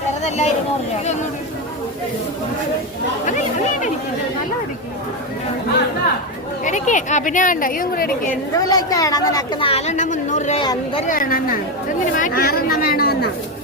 ചെറുതല്ല ഇരുന്നൂറ് രൂപ ഇടയ്ക്ക്. ആ പിന്നെ വേണ്ട. ഇതും കൂടെ ഇടയ്ക്ക്. എന്ത് വില വേണം? നിനക്ക് നാലെണ്ണം മുന്നൂറ് രൂപ എന്തൊരു വേണമെന്നാ? നാലെണ്ണം മാറ്റി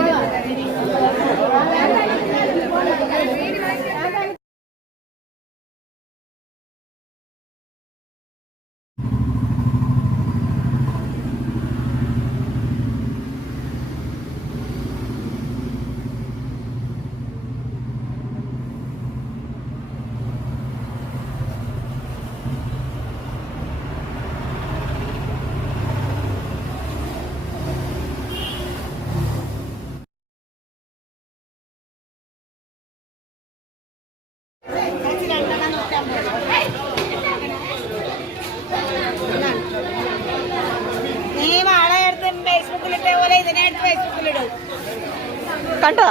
നീ വാള എടുത്ത് ഫേസ്ബുക്കിലിട്ട പോലെ ഇതിനെ എടുത്ത് ഫേസ്ബുക്കിലിടും കണ്ടോ